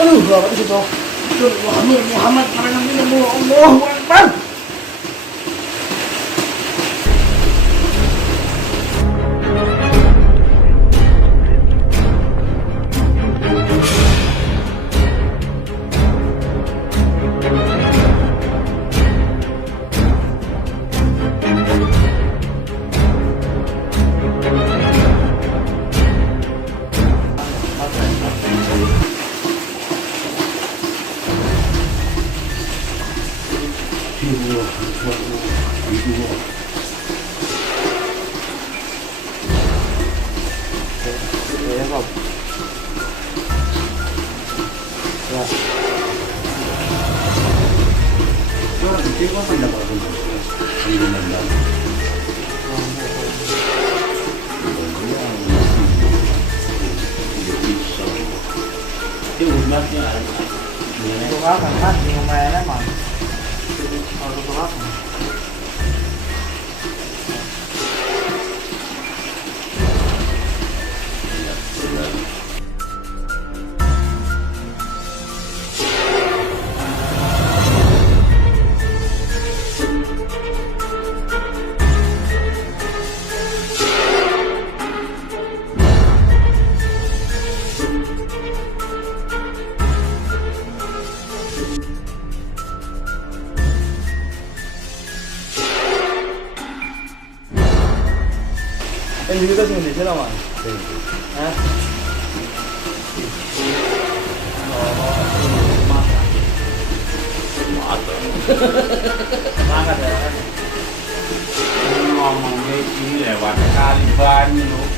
Aduh, gawat itu toh. Muhammad, Muhammad, Muhammad, Muhammad, Muhammad, Muhammad, Muhammad, parang ini mo Allahu Akbar. Tutukan kan, di lumayan emang. Kalau tutukan. Em là cái 아, 올라서 gì để thế nào ạ? Hả? Mangga ya. ngomong kayak gini lewat kali banyak